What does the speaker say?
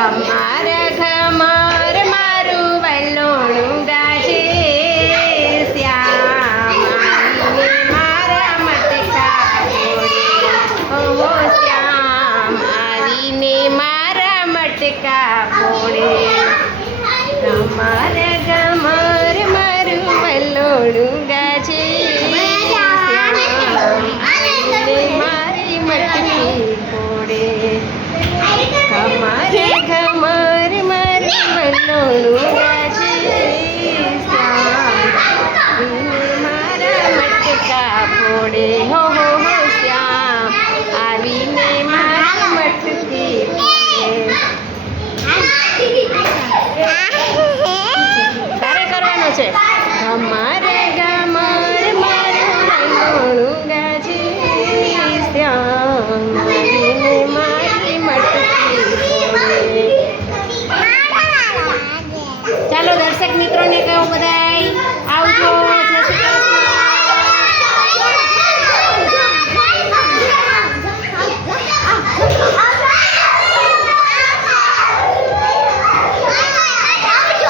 તમારા ઘમર મારું વલોણું ગાજે શ્યામ મારા મટકા ફોડે હો શ્યામ આવીને મારા મટકા ફોડે તમારા ઘમર મારું વલોણું ગાજે શ્યામ આવીને મારી મટકી ફોડે અમારે ઘમર મારું વલોણું ગાજે શ્યામ મારા મટકા ફોડે હો શ્યામ આવીને મારી મટકી ફોડે તારે કરવાનું છે અમારે ઘમર મારું વલોણું ગાજે શ્યામ આવીને મારી મટકી ફોડે ચાલો દર્શક મિત્રોને કહો બધાય આવજો.